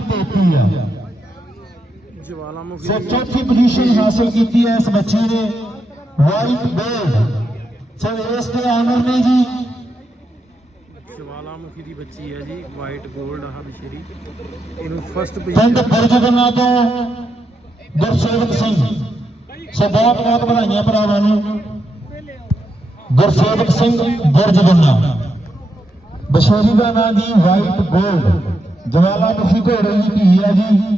ਦੀ ਪੋਤੀ ਆ। ਜਵਾਲਾਮੁਖੀ ਸੋ ਚੌਥੀ ਪੋਜੀਸ਼ਨ ਹਾਸਲ ਕੀਤੀ ਹੈ ਇਸ ਬੱਚੇ ਨੇ ਵਾਈਟ ਬੋਰਡ ਸੋ ਇਸ ਦੇ ਆਨਰ ਨੇ ਜੀ। ਜਵਾਲਾਮੁਖੀ ਦੀ ਬੱਚੀ ਹੈ ਜੀ ਵਾਈਟ 골ਡ ਆਹ ਬਿਸ਼ੇਰੀ। ਇਹਨੂੰ ਫਸਟ ਪਿੰਡ ਪੋਜੀਸ਼ਨ ਬਰਜਗਨਾ ਤੋਂ ਗੁਰਸੇਵਕ ਸਿੰਘ। ਸੋ ਬਹੁਤ ਬਹੁਤ ਵਧਾਈਆਂ ਭਰਾਵਾਂ ਨੂੰ। ਗੁਰਸੇਵਕ ਸਿੰਘ ਬਰਜਗਨਾ। ਬਸ਼ੇਰੀ ਦਾ ਨਾਮ ਜੀ ਵਾਈਟ ਗੋਲਡ ਜਵਾਲਾਮੁਖੀ ਘੋੜੇ ਦੀ ਧੀ ਹੈ ਜੀ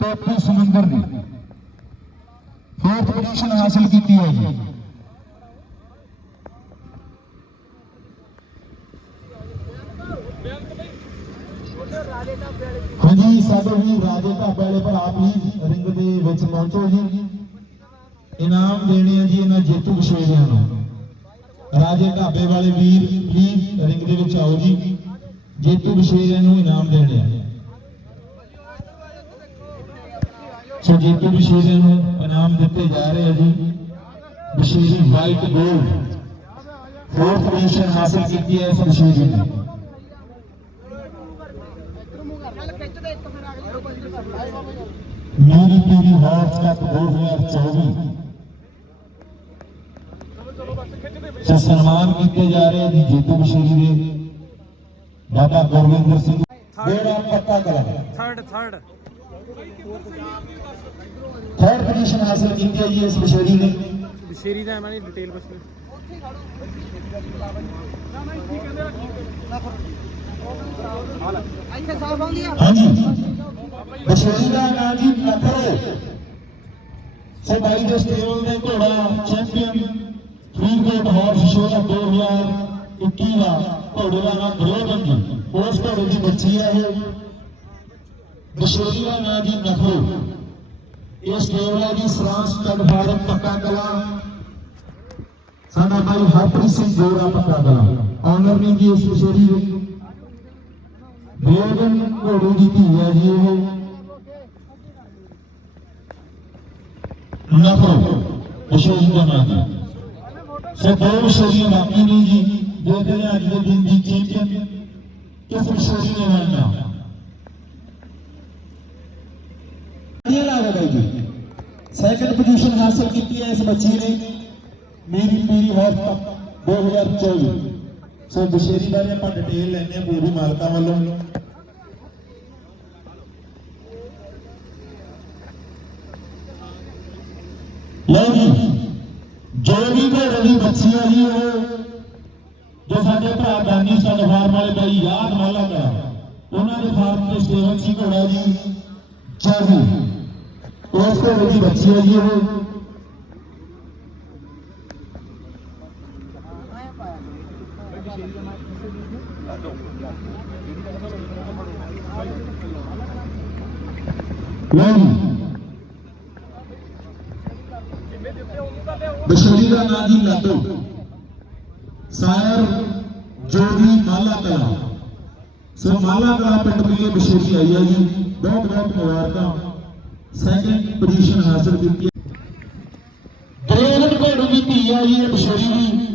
ਟੋਪੀ ਸਮੁੰਦਰ ਦੀ। ਫੋਰਥ ਪੋਜੀਸ਼ਨ ਹਾਸਲ ਕੀਤੀ ਹੈ ਜੀ। ਹਾਂਜੀ, ਸਾਡੇ ਵੀ ਰਾਜੇ ਢਾਬੇ ਵਾਲੇ ਭਰਾ ਪਲੀਜ਼ ਰਿੰਗ ਦੇ ਵਿੱਚ ਪਹੁੰਚੋ ਜੀ। ਇਨਾਮ ਦੇਣੇ ਆ ਜੀ ਇਹਨਾਂ ਜੇਤੂ ਵਿਸ਼ੇਰਿਆਂ ਨੂੰ। ਰਾਜੇ ਢਾਬੇ ਵਾਲੇ ਵੀਰ ਪਲੀਜ਼ ਰਿੰਗ ਦੇ ਵਿੱਚ ਆਓ ਜੀ। ਜੇਤੂ ਵਿਸ਼ੇਰਿਆਂ ਨੂੰ ਇਨਾਮ ਦੇਣੇ ਸੋ ਜੇਤੂ ਵਿਸ਼ੇਰਿਆਂ ਨੂੰ ਇਨਾਮ ਦਿੱਤੇ ਜਾ ਰਹੇ ਆ ਜੀ ਵਿਸ਼ੇਰੀ ਵਾਈਟ ਗੋਲਡ ਫੋਰਥ ਪੋਜੀਸ਼ਨ ਹਾਸਲ ਕੀਤੀ ਹੈ ਇਸ ਵਿਸ਼ੇਰੀ ਨੇ ਮੇਰੀ ਪੀਰੀ ਹਾਰਟ ਕੱਪ 2024 ਸੋ ਸਨਮਾਨ ਕੀਤੇ ਜਾ ਰਹੇ ਜੀ ਜੇਤੂ ਬਸ਼ੀਰੀ ਦੇ बाबा गुरविंदर सिंह पत्ता कला थर्ड थर्ड थर्ड पोजीशन हासिल की है जी इस बशेरी ने बशेरी ਦਾ ਇਹਨਾਂ ਦੀ ਡਿਟੇਲ ਬਸ ਹਾਂਜੀ ਬਸ਼ੇਰੀ ਦਾ ਨਾਮ ਜੀ ਨਖਰ ਸੋ ਬਾਈ ਦੇ ਸਟੇਬਲ ਦੇ ਘੋੜਾ ਚੈਂਪੀਅਨ ਫਰੀਦਕੋਟ ਹਾਰਸ ਸ਼ੋਅ 2000 21 ਦਾ ਘੋੜੇ ਦਾ ਨਾਮ ਗ੍ਰੋਬੰਦੀ ਉਸ ਘੋੜੇ ਦੀ ਬੱਚੀ ਹੈ ਇਹ ਦਸ਼ੇਰੀ ਦਾ ਨਾਮ ਜੀ ਨਖਰੋ ਇਸ ਦੇਵਲਾ ਦੀ ਸਰਾਂਸ ਕਨਫਾਰਮ ਪੱਕਾ ਕਲਾ ਸਾਡਾ ਭਾਈ ਹਰਪ੍ਰੀਤ ਸਿੰਘ ਜੋੜਾ ਪੱਕਾ ਕਲਾ ਆਨਰ ਨੇ ਜੀ ਇਸ ਦਸ਼ੇਰੀ ਨੂੰ ਬੇਗਨ ਘੋੜੀ ਦੀ ਧੀ ਹੈ ਜੀ ਇਹ नफर विशेष बना दी सदैव शरीर बाकी नहीं जी ਨੇ ਜੀ ਦੇਖਦੇ ਹਾਂ ਅੱਜ ਦੇ ਦਿਨ ਦੀ ਚੈਂਪੀਅਨ ਕਿਸ ਵਿਸ਼ੇਸ਼ੀ ਨੇ ਬਣਨਾ ਵਧੀਆ ਲੱਗਦਾ ਜੀ ਸੈਕੰਡ ਪੋਜੀਸ਼ਨ ਹਾਸਲ ਕੀਤੀ ਹੈ ਇਸ ਬੱਚੀ ਨੇ ਮੇਰੀ ਪੀਰੀ ਹਾਰਟ ਕੱਪ 2024 ਸੋ ਬਸ਼ੇਰੀ ਬਾਰੇ ਆਪਾਂ ਡਿਟੇਲ ਲੈਣੇ ਆ ਪੂਰੀ ਮਾਲਕਾਂ ਵੱਲੋਂ ਲਓ ਜੀ ਜੋ ਵੀ ਘੋੜੇ ਦੀ ਬੱਚੀ ਆ ਜੀ ਉਹ ਜੋ ਸਾਡੇ ਭਰਾ ਦਾਨੀ ਸਾਡੇ ਫਾਰਮ ਵਾਲੇ ਬਾਈ ਯਾਦ ਮਾਲਾ ਦਾ। ਉਹਨਾਂ ਦੇ ਫਾਰਮ ਤੇ ਸਟੇਵਨ ਸਿੰਘ ਘੋੜਾ ਜੀ ਚਾਹੂ ਉਸ ਘੋੜੇ ਦੀ ਬੱਚੀ ਹੈ ਜੀ ਉਹ। ਲਓ ਜੀ। ਬਸ਼ਰੀ ਦਾ ਨਾਂ ਜੀ ਲੱਡੂ ਸਾਇਰ ਜੋਗੀ ਮਾਲਾ ਕਲਾ ਸੋ ਮਾਲਾ ਕਲਾ ਪਿੰਡ ਤੋਂ ਇਹ ਬਸ਼ਰੀ ਆਈ ਹੈ ਜੀ। ਬਹੁਤ ਬਹੁਤ ਮੁਬਾਰਕਾਂ। ਸੈਕੰਡ ਪੋਜੀਸ਼ਨ ਹਾਸਲ ਕੀਤੀ ਦਰੇਗਨ ਘੋੜੀ ਦੀ ਧੀ ਹੈ ਜੀ, ਇਹ ਬਸ਼ਰੀ ਦੀ।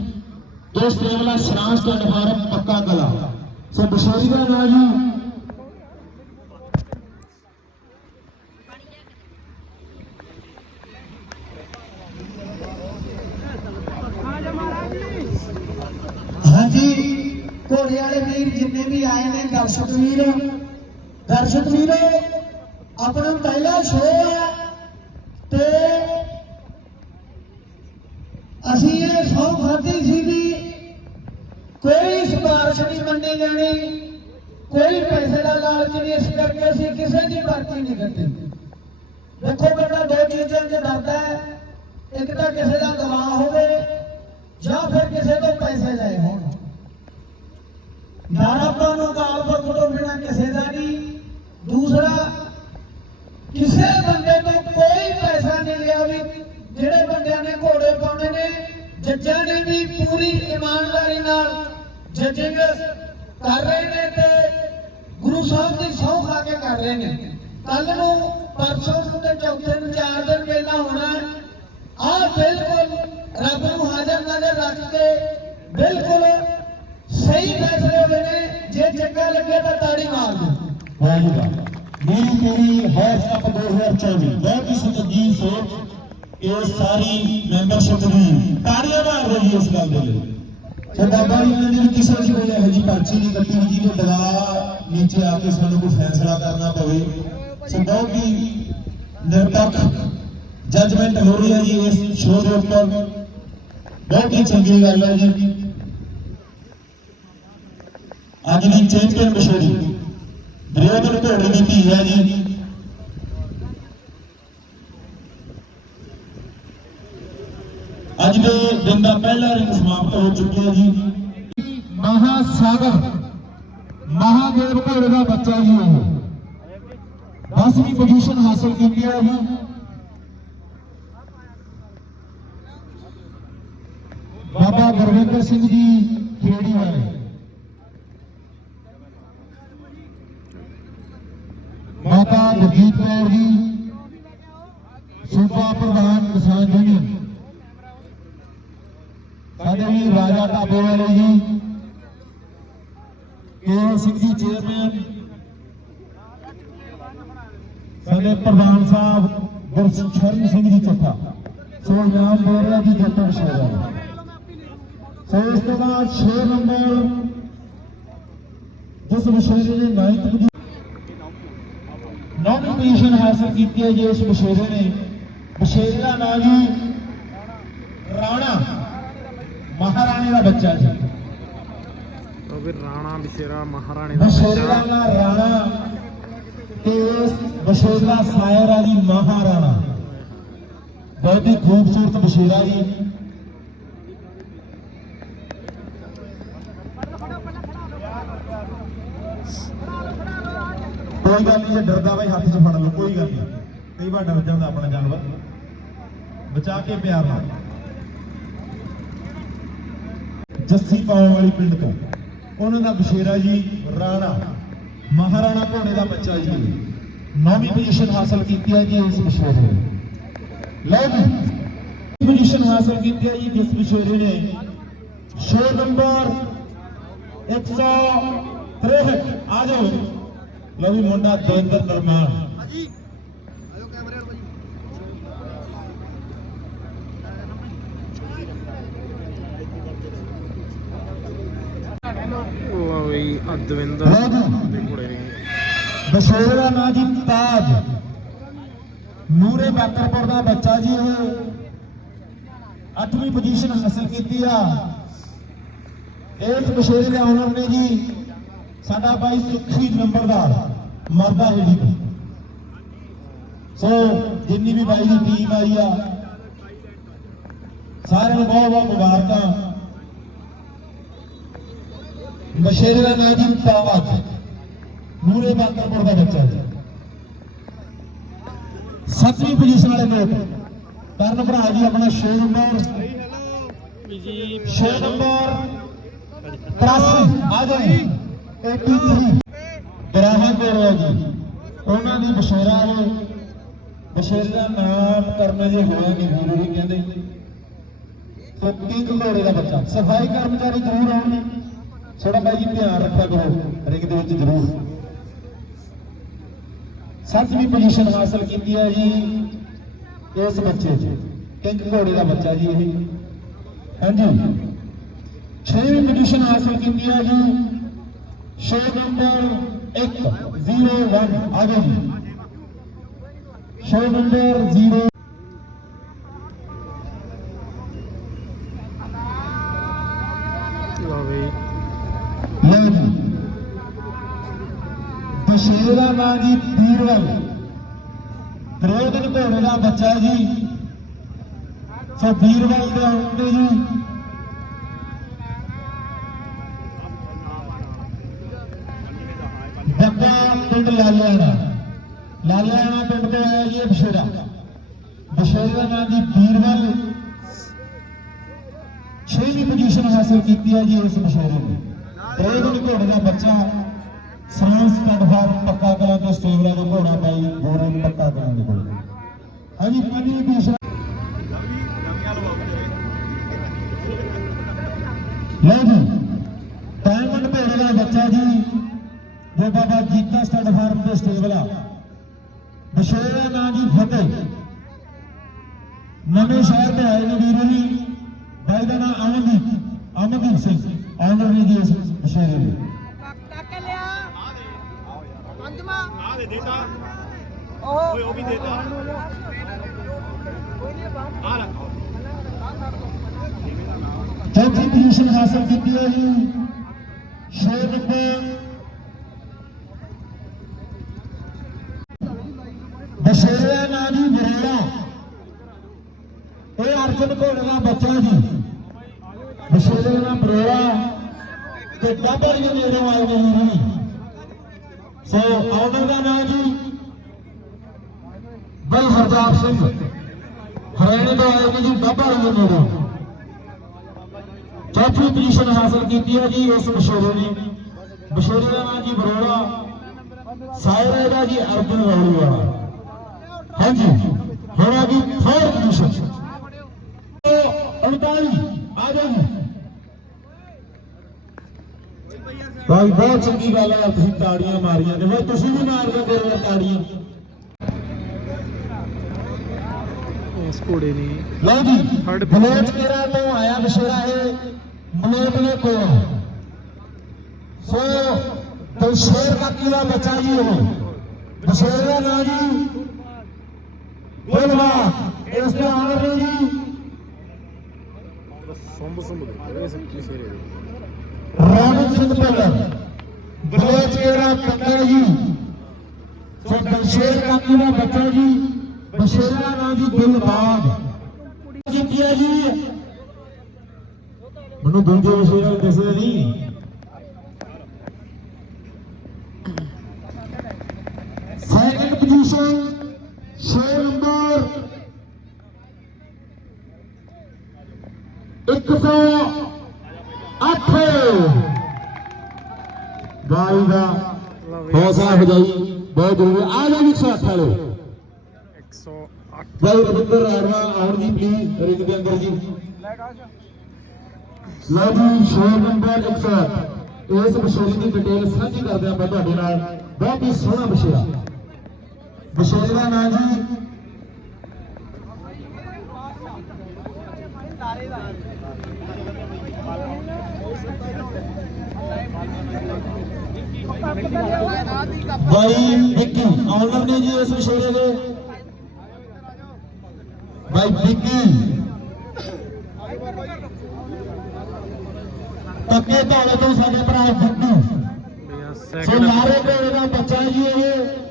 ਦੋਸਤ ਦੇਵਲਾ ਸਰਾਂਸ ਪਿੰਡ ਫਾਰਮ ਪੱਕਾ ਕਲਾ ਸੋ ਬਸ਼ਰੀ ਦਾ ਨਾਂ ਜੀ ਹਾਂਜੀ ਘੋੜੇ ਵਾਲੇ ਵੀਰ ਜਿੰਨੇ ਵੀ ਆਏ ਨੇ ਦਰਸ਼ਕ ਵੀਰ ਦਰਸ਼ਕ ਵੀਰ, ਆਪਣਾ ਪਹਿਲਾ ਸ਼ੋਅ ਹੈ ਤੇ ਅਸੀਂ ਇਹ ਸੌ ਖਾਦੀ ਸੀ ਵੀ ਕੋਈ ਸਿਫਾਰਿਸ਼ ਨਹੀਂ ਮੰਨੀ ਜਾਣੀ, ਕੋਈ ਪੈਸੇ ਦਾ ਲਾਲਚ ਨਹੀਂ, ਇਸ ਕਰਕੇ ਅਸੀਂ ਕਿਸੇ ਦੀ ਭਰਤੀ ਨਹੀਂ ਕਰਦੇ ਦੇਖੋ ਬੰਦਾ ਦੋ ਚੀਜ਼ਾਂ 'ਚ ਡਰਦਾ ਹੈ। ਇੱਕ ਤਾਂ ਕਿਸੇ ਦਾ ਗਵਾਹ ਹੋਵੇ ਜਾਂ ਫਿਰ ਕਿਸੇ ਤੋਂ ਪੈਸੇ ਲਏ ਹੋਣ। ਡਰ ਨੂੰ ਅਕਾਲ ਪੁਰਖ ਤੋਂ ਬਿਨਾਂ ਕਿਸੇ ਦਾ ਨਹੀਂ। ਦੂਸਰਾ, ਕਿਸੇ ਬੰਦੇ ਤੋਂ ਕੋਈ ਪੈਸਾ ਨਹੀਂ ਲਿਆ ਵੀ ਜਿਹੜੇ ਬੰਦਿਆਂ ਨੇ ਘੋੜੇ ਪਾਉਣੇ ਨੇ, ਜੱਜਾਂ ਨੇ ਵੀ ਪੂਰੀ ਇਮਾਨਦਾਰੀ ਨਾਲ ਜੱਜਿੰਗ ਕਰ ਰਹੇ ਨੇ ਤੇ ਗੁਰੂ ਸਾਹਿਬ ਦੀ ਸਹੁੰ ਖਾ ਕੇ ਕਰ ਰਹੇ ਨੇ। ਕੱਲ ਨੂੰ ਪਰਸੋਂ ਨੂੰ ਤੇ ਚੌਥੇ ਨੂੰ ਚਾਰ ਦਿਨ ਪਹਿਲਾਂ ਹੋਣਾ ਆ ਬਿਲਕੁਲ ਰੱਬ ਨੂੰ ਹਾਜ਼ਰ ਨਾਜ਼ਰ ਰੱਖ ਕੇ ਬਿਲਕੁਲ ਸਹੀ ਫੈਸਲੇ ਹੋਏ ਨੇ ਜੇ ਚੰਗਾ ਲੱਗੇ ਤਾਂ ਤਾੜੀ ਮਾਰ ਦਿਓ ਵਾਹਿਗੁਰੂ ਮੇਰੀ ਤੇਰੀ ਹਾਰਸ ਕੱਪ 2024 ਬਹੁਤ ਹੀ ਸੰਜੀਵ ਸੋਚ ਇਹ ਸਾਰੀ ਮੈਂਬਰਸ਼ਿਪ ਦੀ ਤਾੜੀਆਂ ਮਾਰ ਰਹੀ ਹੈ ਇਸ ਗੱਲ ਦੇ ਲਈ ਸੋ ਬਾਬਾ ਜੀ ਨੇ ਜਿਹੜੀ ਕਿਸੇ ਚ ਕੋਈ ਇਹੋ ਜਿਹੀ ਪਰਚੀ ਨਹੀਂ ਕੱਟੀ ਵੀ ਜਿਹਦੇ ਦਗਾ ਨੀਚੇ ਆ ਕੇ ਸਾਨੂੰ ਕੋਈ ਫੈਸਲਾ ਕਰਨਾ ਪਵੇ ਸੋ ਬਹੁਤ ਹੀ ਨਿਰਪੱਖ ਜੱਜਮੈਂਟ ਹੋ ਰਹੀ ਹੈ ਜੀ ਇਸ ਸ਼ੋਅ ਦੇ ਉੱਪਰ ਬਹੁਤ ਹੀ ਚੰਗੀ ਗੱਲ ਹੈ ਜੀ ਅੱਜ ਦੀ ਚੈਂਪੀਅਨ ਮਸ਼ਹੂਰੀ ਦਰਿਆਦਰ ਘੋੜੇ ਦੀ ਧੀ ਹੈ ਜੀ ਅੱਜ ਦੇ ਦਿਨ ਦਾ ਪਹਿਲਾ ਰਿੰਗ ਸਮਾਪਤ ਹੋ ਚੁੱਕਿਆ ਜੀ ਮਹਾਸਾਗਰ ਮਹਾਦੇਵ ਘੋੜੇ ਦਾ ਬੱਚਾ ਜੀ ਉਹ 10ਵੀਂ ਪੋਜੀਸ਼ਨ ਹਾਸਲ ਕੀਤੀ ਹੈ ਜੀ ਬਾਬਾ ਗੁਰਵਿੰਦਰ ਸਿੰਘ ਜੀ ਖੇੜੀ ਵਾਲੇ ਮਾਤਾ ਜਗਜੀਤ ਕੌਰ ਜੀ ਸੂਬਾ ਪ੍ਰਧਾਨ ਕਿਸਾਨ ਯੂਨੀਅਨ ਸਾਡੇ ਵੀ ਰਾਜਾ ਢਾਬੇ ਵਾਲੇ ਜੀ ਕੇਵਲ ਸਿੰਘ ਜੀ ਚੇਅਰਮੈਨ ਸਾਡੇ ਪ੍ਰਧਾਨ ਸਾਹਿਬ ਗੁਰਸ਼ਰਨ ਸਿੰਘ ਜੀ ਚੱਠਾ ਸੋ ਨਾਮ ਬੋਲ ਰਿਹਾ ਜੀ ਜੱਟਾ ਸ਼ੇਰਾ ਸੋ ਇਸ ਤੋਂ ਬਾਅਦ 6 ਨੰਬਰ ਜਿਸ ਵਿਸ਼ੇਰੇ ਨੇ 9th ਪੋਜੀਸ਼ਨ ਨੌਵੀਂ ਪੋਜੀਸ਼ਨ ਹਾਸਲ ਕੀਤੀ ਹੈ ਜੀ ਇਸ ਵਿਸ਼ੇਰੇ ਨੇ। ਵਿਸ਼ੇਰੇ ਦਾ ਨਾਮ ਜੀ ਰਾਣਾ। ਮਹਾਰਾਣੀ ਦਾ ਬੱਚਾ ਜੀ। ਉਹ ਵੀ ਰਾਣਾ ਬਿਸ਼ੇਰਾ ਮਹਾਰਾਣੀ ਦਾ ਵਿਸ਼ੇਰੇ ਦਾ ਬੱਚਾ ਰਾਣਾ ਤੇ ਇਸ ਵਿਸ਼ੇਰੇ ਦਾ ਸਾਇਰ ਜੀ ਮਹਾਰਾਣਾ। ਬਹੁਤ ਹੀ ਖੂਬਸੂਰਤ ਵਿਸ਼ੇਰਾ ਜੀ। ਕੋਈ ਗੱਲ ਨਹੀਂ, ਜੇ ਡਰਦਾ ਬਾਈ ਹੱਥ 'ਚ ਫੜ ਲਓ, ਕੋਈ ਗੱਲ ਨਹੀਂ। ਕਈ ਵਾਰ ਡਰ ਜਾਂਦਾ ਆਪਣਾ ਜਾਨਵਰ। ਬਚਾ ਕੇ ਪਿਆਰ ਨਾਲ। ਜੱਸੀ ਪਾਉਣ ਵਾਲੀ ਪਿੰਡ ਤੋਂ। ਉਹਨਾਂ ਦਾ ਬਸ਼ੇਰਾ ਜੀ, ਰਾਣਾ। ਮਹਾਰਾਣਾ ਘੋੜੇ ਦਾ ਬੱਚਾ ਜੀ। ਨੌਵੀਂ ਪੋਜੀਸ਼ਨ ਹਾਸਲ ਕੀਤੀ ਹੈ ਜੀ ਇਸ ਬਸ਼ੇਰੇ ਨੇ। ਲਓ ਜੀ। ਪੋਜੀਸ਼ਨ ਹਾਸਲ ਕੀਤੀ ਹੈ ਜੀ ਜਿਸ ਬਸ਼ੇਰੇ ਨੇ। ਸ਼ੋ ਨੰਬਰ 163 ਆ ਜਾਓ। ਲਓ ਵੀ ਮੁੰਡਾ ਦੇਂਦਰ ਨਰਮਾਨ ਉਹ ਵੀ ਅਦਵਿੰਦਰ ਲਓ ਜੀ। ਦੇ ਘੋੜੇ ਨੇ ਬਸ਼ੇਰੇ ਦਾ ਨਾਂ ਜੀ ਤਾਜ। ਨੂਰੇ ਬਾਕਰਪੁਰ ਦਾ ਬੱਚਾ ਜੀ ਇਹ। 8ਵੀਂ ਪੋਜੀਸ਼ਨ ਹਾਸਲ ਕੀਤੀ ਆ। ਇਸ ਬਸ਼ੇਰੇ ਦੇ ਓਨਰ ਨੇ ਜੀ ਸਾਡਾ ਬਾਈ ਸੁਖੀ ਨੰਬਰਦਾਰ ਮਰਦਾ ਹੇੜੀ ਤੋਂ ਸੋ ਜਿੰਨੀ ਵੀ ਬਾਈ ਦੀ ਟੀਮ ਆਈ ਆ ਸਾਰਿਆਂ ਨੂੰ ਬਹੁਤ ਬਹੁਤ ਮੁਬਾਰਕਾਂ। ਬਸ਼ੇਰੇ ਦਾ ਨਾਂ ਜੀ ਤਾਜ ਮੂਰੇ ਬਾਕਰਪੁਰ ਦਾ ਬੱਚਾ ਜੀ। ਸੱਤਵੀਂ ਪੋਜੀਸ਼ਨ ਵਾਲੇ ਲੋਕ ਕਰਨ ਭਰਾ ਜੀ ਆਪਣਾ 6 ਨੰਬਰ। ਜੀ 6 ਨੰਬਰ। 83 ਆ ਜਾਓ। 83 ਗਰਾਹਾਂ ਕੋਲ ਹੈ ਜੀ ਉਹਨਾਂ ਦੀ ਬਸ਼ੇਰਾ ਹੈ ਬਸ਼ੇਰੇ ਦਾ ਨਾਮ ਕਰਨ ਜੇ ਹੋਇਆ ਨਹੀਂ ਗੁਰੂ ਜੀ ਕਹਿੰਦੇ ਸੋ ਕਿੰਗ ਘੋੜੇ ਦਾ ਬੱਚਾ ਸਫ਼ਾਈ ਕਰਮਚਾਰੀ ਜ਼ਰੂਰ ਆਉਣਗੇ ਥੋੜਾ ਬਾਈ ਜੀ ਧਿਆਨ ਰੱਖਿਆ ਕਰੋ ਰਿੰਗ ਦੇ ਵਿੱਚ ਜ਼ਰੂਰ ਸੱਤਵੀਂ ਪੋਜੀਸ਼ਨ ਹਾਸਲ ਕੀਤੀ ਹੈ ਜੀ ਇਸ ਬੱਚੇ 'ਚ ਕਿੰਗ ਘੋੜੇ ਦਾ ਬੱਚਾ ਜੀ ਇਹ ਹਾਂਜੀ ਛੇਵੀਂ ਪੋਜੀਸ਼ਨ ਹਾਸਲ ਕੀਤੀ ਹੈ ਜੀ ਸ਼ੋ ਨੰਬਰ 101 ਆ ਜਾਓ ਜੀ ਸ਼ੋ ਨੰਬਰ 0 ਲਓ ਵੀ। ਲਓ ਜੀ। ਬਸ਼ੀਰ ਦਾ ਨਾਂ ਜੀ ਵੀਰਵਲ ਦਰੋਦਨ ਘੋੜੇ ਦਾ ਬੱਚਾ ਜੀ। ਸੋ ਵੀਰਵਲ ਦੇ ਆਉਂਦੇ ਜੀ ਪਿੰਡ ਲਾਲਿਆਣਾ। ਲਾਲਿਆਣਾ ਪਿੰਡ ਤੋਂ ਆਇਆ ਜੀ ਇਹ ਬਸ਼ੇਰਾ ਬਸ਼ੇਰੇ ਦਾ ਨਾਂ ਜੀ ਵੀਰਵਲ ਛੇਵੀਂ ਪੋਜੀਸ਼ਨ ਹਾਸਲ ਕੀਤੀ ਹੈ ਜੀ ਇਸ ਬਸ਼ੇਰੇ ਨੇ। ਦਰੋਦਨ ਘੋੜੇ ਦਾ ਬੱਚਾ। ਸਾਇੰਸ ਪਲੇਟਫਾਰਮ ਪੱਕਾ ਕਲਾਂ ਤੋਂ ਸਟੇਬਲਾ ਦਾ ਘੋੜਾ ਪਾਈ, ਗੋਰੇ ਨੂੰ ਪੱਕਾ ਕਲਾਂ ਦੇ ਕੋਲ। ਹਾਂਜੀ, ਪੰਜਵੀਂ ਪੋਜੀਸ਼ਨ ਲਓ ਜੀ ਡਾਇਮੰਡ ਘੋੜੇ ਦਾ ਬੱਚਾ ਜੀ। ਜੋ ਬਾਬਾ ਜੀਤਾ ਸਟੱਡ ਫਾਰਮ ਦੇ ਸਟੇਬਲ ਆ। ਬਸ਼ੇਰ ਨਾਂ ਜੀ ਫਤਿਹ। ਨਵੇਂ ਸ਼ਹਿਰ ਤੇ ਆਏ ਨੇ ਵੀਰ ਜੀ। ਬਾਈ ਦਾ ਨਾਂ ਅਮਨਦੀਪ ਅਮਨਦੀਪ ਸਿੰਘ। ਆਨਰ ਨੇ ਜੀ ਇਸ ਬਸ਼ੇਰੇ ਦੇ ਕਾਕੇ ਲਿਆ ਪੰਜਵਾਂ ਆ ਦੇ ਦੇਤਾ ਓਏ ਉਹ ਵੀ ਦੇਤਾ ਆ ਲੈ ਚੌਥੀ ਪੋਜੀਸ਼ਨ ਹਾਸਲ ਕੀਤੀ ਹੈ ਜੀ। ਛੇ ਨੰਬਰ ਬਸ਼ੇਰੇ ਦਾ ਨਾਂ ਜੀ ਬਰੇੜਾ ਇਹ ਅਰਜਨ ਦਾ ਬੱਚਾ ਜੀ। ਬਸ਼ੇਰੇ ਦਾ ਬਰੋੜਾ ਤੇ ਡੱਬਰ ਜੀ ਨੇੜੇ ਆਏ ਨੇ ਜੀ। ਸੋ ਆਰਡਰ ਦਾ ਨਾਂ ਜੀ ਬਲ ਹਰਦਾਰ ਸਿੰਘ। ਹਰਿਆਣੇ ਤੋਂ ਆਏ ਨੇ ਜੀ ਡੱਬਰ ਜੀ ਨੇੜੇ। ਚੌਥੀ ਪੋਜੀਸ਼ਨ ਹਾਸਲ ਕੀਤੀ ਹੈ ਜੀ ਇਸ ਮਸ਼ਹੂਰ ਨੇ। ਮਸ਼ਹੂਰ ਦਾ ਨਾਮ ਜੀ ਬਰੋੜਾ ਸਾਇਰਾ ਦਾ ਜੀ ਅਰਜਨ ਰੌਲੀ ਵਾਲਾ ਹਾਂਜੀ, ਹੁਣ ਆ ਗਈ ਥਰਡ ਪੋਜੀਸ਼ਨ 39 ਆ ਜਾਓ ਜੀ ਭਾਈ ਬਹੁਤ ਚੰਗੀ ਗੱਲ ਹੈ ਤੁਸੀਂ ਤਾੜੀਆਂ ਮਾਰੀਆਂ ਤੇ ਮੈਂ ਤੁਸੀਂ ਵੀ ਮਾਰ ਦਿਓ ਕਰੋ ਤਾੜੀਆਂ ਇਸ ਘੋੜੇ ਨੇ ਲਓ ਜੀ Third ਬਲੋਚ ਕਿਰਾ ਤੋਂ ਆਇਆ ਵਿਸ਼ੇਰਾ ਇਹ ਮਨੋਟ ਨੇ ਕੋਲ ਸੋ ਦਲਸ਼ੇਰ ਕਾਕੀ ਦਾ ਬੱਚਾ ਜੀ ਉਹ ਵਿਸ਼ੇਰੇ ਦਾ ਨਾਂ ਜੀ ਬੋਲਵਾ ਇਸ ਦਾ ਆਨਰ ਨੇ ਜੀ ਸੰਭ ਸੰਭ ਦੇ ਇਸ ਬਸ਼ੇਰੇ ਦੇ ਰਾਮ ਕੱਕੜ ਜੀ ਸੋ ਦਲਸ਼ੇਰ ਕਾਕੀ ਦਾ ਬੱਚਾ ਜੀ ਵਿਸ਼ੇਰੇ ਦਾ ਜੀ ਦਿਲਬਾਗ ਜਿੱਤਿਆ ਜੀ ਮੈਨੂੰ ਦੂਜੇ ਵਿਸ਼ੇਰਾ ਦੱਸਦੇ ਨਹੀਂ ਸੈਕਿੰਡ ਪੋਜੀਸ਼ਨ 6 ਨੰਬਰ 108 ਗਾਈ ਦਾ ਹੌਸਲਾ ਵਜਾਈ ਬਹੁਤ ਜ਼ਰੂਰੀ। ਆ ਜਾਓ ਜੀ 108 ਵਾਲੇ। 108 ਭਾਈ ਰਵਿੰਦਰ ਰਾਣਵਾ ਆਉਣ ਜੀ ਪਲੀਜ਼ ਰਿੰਗ ਦੇ ਅੰਦਰ ਜੀ। ਲਓ ਜੀ ਸ਼ੋਅ ਨੰਬਰ 108 ਇਸ ਵਿਸ਼ੇਰੇ ਦੀ ਡਿਟੇਲ ਸਾਂਝੀ ਕਰਦੇ ਆਪਾਂ ਤੁਹਾਡੇ ਨਾਲ। ਬਹੁਤ ਹੀ ਸੋਹਣਾ ਵਿਸ਼ੇਰਾ ਵਿਸ਼ੇਰੇ ਦਾ ਨਾਮ ਜੀ ਭਾਈ ਵਿੱਕੀ ਆਨਰ ਨੇ ਜੀ ਇਸ ਵਿਸ਼ੇਰੇ ਦੇ। ਭਾਈ ਵਿੱਕੀ। ਤੱਕੇ ਧਾਲੇ ਤੋਂ ਸਾਡੇ ਭਰਾ ਫੱਟੂ ਭਈਆ ਸੋ ਸੈਕਿੰਡ ਲਾਰੇ ਘੋੜੇ ਦਾ ਬੱਚਾ ਜੀ ਇਹ।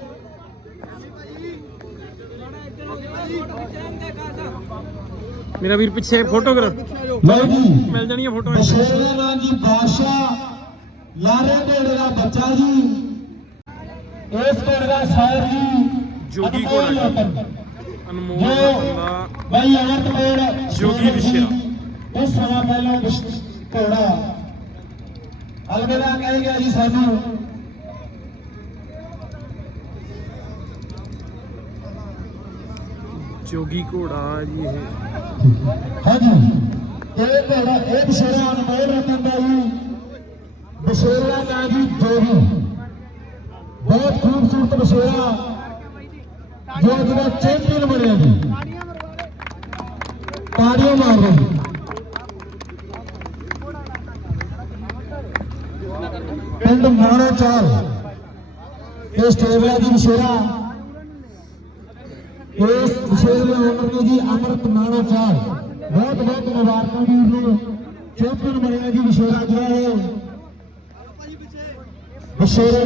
ਮੇਰਾ ਵੀਰ ਪਿੱਛੇ ਫੋਟੋਗ੍ਰਾਫ ਲਓ ਜੀ ਮਿਲ ਜਾਣੀਆਂ ਫੋਟੋਆਂ। ਬਸ਼ੇਰ ਦਾ ਨਾਮ ਜੀ ਬਾਦਸ਼ਾਹ। ਲਾਰੇ ਘੋੜੇ ਦਾ ਬੱਚਾ ਜੀ ਇਸ ਘੋੜੇ ਦਾ ਸਾਇਰ ਜੀ ਜੋਗੀ। ਰਤਨ। ਅਨਮੋਲ ਜੋ ਰਤਨ ਦਾ ਭਾਈ ਅਮਰਤ ਮੇੜ ਜੋਗੀ ਵਿਸ਼ਿਆ। ਉਹ ਸਮਾਂ ਪਹਿਲਾਂ ਵਿਸ਼- ਘੋੜਾ ਅਲਵਿਦਾ ਕਹਿ ਗਿਆ ਜੀ ਸਾਨੂੰ ਜੋਗੀ ਘੋੜਾ ਜੀ ਇਹ ਹਾਂਜੀ ਇਹ ਘੋੜਾ ਇਹ ਬਸ਼ੇਰਾ ਅਨਮੋਲ ਰਤਨ ਦਾ ਜੀ ਬਸ਼ੇਰਾ ਨਾਂ ਜੀ ਜੋਗੀ ਬਹੁਤ ਖੂਬਸੂਰਤ ਬਸ਼ੇਰਾ। ਜੋ ਜਿਹੜਾ ਚੈਂਪੀਅਨ ਬਣਿਆ ਜੀ। ਤਾੜੀਆਂ ਮਾਰ ਰਹੇ ਪਿੰਡ ਮਾਣੋ ਚਾਲ ਇਸ ਸਟੇਬਲਾ ਦੀ ਬਸ਼ੇਰਾ। ਇਸ ਵਿਸ਼ੇਸ਼ ਦੇ ਓਨਰ ਨੇ ਜੀ ਅਮਰਤ ਮਾਣੋ ਚਾਲ ਬਹੁਤ ਬਹੁਤ ਮੁਬਾਰਕਾਂ ਵੀਰ ਨੂੰ ਚੈਂਪੀਅਨ ਬਣਿਆ ਜੀ ਵਿਸ਼ੇਰਾ ਜਿਹੜਾ ਹੈ ਵਿਸ਼ੇਰੇ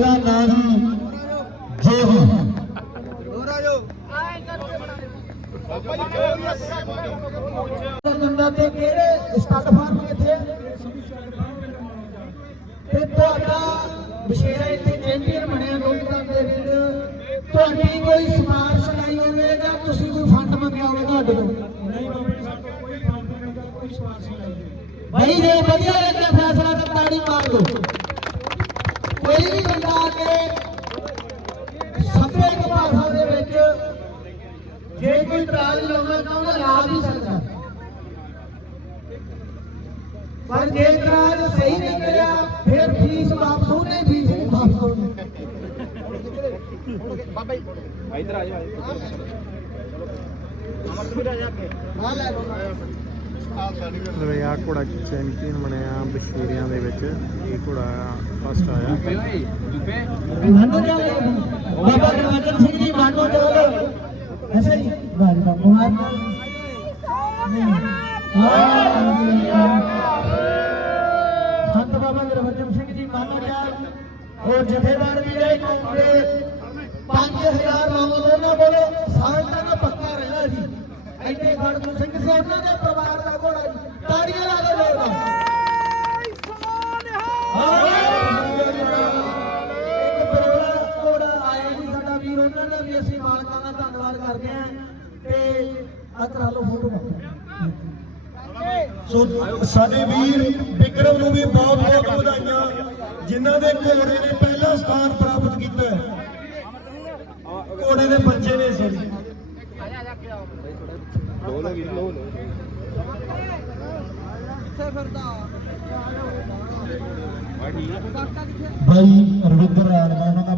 ਦਾ ਤੇ ਕਿਹੜੇ ਸਟੱਡ ਫਾਰਮ ਆ? ਤੇ ਤੁਹਾਡਾ ਵਿਸ਼ੇਰਾ ਇੱਥੇ ਚੈਂਪੀਅਨ ਬਣਿਆ ਲੋਕਾਂ ਦੇ ਵਿੱਚ। ਤੁਹਾਡੀ ਕੋਈ ਸਿਫਾਰਿਸ਼ ਆਈ ਹੋਵੇ ਜਾਂ ਤੁਸੀਂ ਕੋਈ ਫੰਡ ਮੰਗਿਆ ਹੋਵੇ ਤੁਹਾਡੇ ਤੋਂ ਭਾਈ ਜੇ ਵਧੀਆ ਲੱਗਿਆ ਫੈਸਲਾ ਤਾਂ ਤਾੜੀ ਮਾਰ ਦਿਓ ਕੋਈ ਵੀ ਬੰਦਾ ਆ ਕੇ ਸਭੇ ਭਾਸ਼ਾ ਦੇ ਵਿੱਚ ਜੇ ਕੋਈ ਇਤਰਾਜ਼ ਲਾਉਣਾ ਚਾਹੁੰਦਾ ਲਾ ਵੀ ਸਕਦਾ। ਪਰ ਜੇ ਇਤਰਾਜ਼ ਸਹੀ ਨਹੀਂ ਕਰਿਆ ਫਿਰ ਫੀਸ ਵਾਪਸ ਉਹਨੇ ਫੀਸ ਨਹੀਂ ਵਾਪਸ ਹੋਣੀ ਬਾਬਾ ਜੀ ਇਧਰ ਆ ਜਾ ਹਾਂ ਲੈ ਲਓ। ਲਵੇ ਆ ਘੋੜਾ ਚੈਂਪੀਅਨ ਬਣਿਆ ਬਸ਼ੀਰਿਆਂ ਦੇ ਵਿੱਚ। ਇਹ ਘੋੜਾ ਫਸਟ ਆਇਆ। ਮਾਨੋ ਜਾ ਬਾਬਾ ਗੁਰਬਚਨ ਸਿੰਘ ਜੀ ਮਾਨੋ ਜਾ ਐਸਾ ਹੀ ਬਾਜੀ ਮੁਹਾਰ ਸੰਤ ਬਾਬਾ ਗੁਰਬਚਨ ਸਿੰਘ ਜੀ ਮਾਨੋ ਜਾ ਉਹ ਜਥੇਦਾਰ ਵੀ ਰਹੇ ਕੌਮ ਦੇ 5000 ਮੰਗ ਉਹਨਾਂ ਕੋਲ ਸਾਲ ਤੱਕ ਪੱਕਾ ਰਹਿਣਾ ਸੀ ਐਡੇ ਖੜਕੂ ਸਿੰਘ ਸੀ ਉਹਨਾਂ ਦੇ ਪਰਿਵਾਰ ਦਾ ਘੋੜਾ ਜੀ। ਤਾੜੀਆਂ ਲਾ ਦੋ ਲੋਕ। ਇੱਕ ਬਰੋੜਾ ਘੋੜਾ ਆਇਆ ਜੀ ਸਾਡਾ ਵੀਰ ਉਹਨਾਂ ਦਾ ਵੀ ਅਸੀਂ ਮਾਲਕਾਂ ਦਾ ਧੰਨਵਾਦ ਕਰਦੇ ਹਾਂ ਤੇ ਆ ਕਰਾ ਲਓ ਫੋਟੋ ਸੋ ਸਾਡੇ ਵੀਰ ਵਿਕਰਮ ਨੂੰ ਵੀ ਬਹੁਤ ਬਹੁਤ ਵਧਾਈਆਂ ਜਿਨ੍ਹਾਂ ਦੇ ਘੋੜੇ ਨੇ ਪਹਿਲਾ ਸਥਾਨ ਪ੍ਰਾਪਤ ਕੀਤਾ ਹੈ। ਘੋੜੇ ਦੇ ਬੱਚੇ ਨੇ ਸੋਰੀ ਲੋ ਲੋ ਲੋ ਲੋ ਕਿੱਥੇ ਫਿਰਦਾ ਭਾਈ ਰਵਿੰਦਰ ਰਾਜ ਦਾ ਉਹਨਾਂ ਦਾ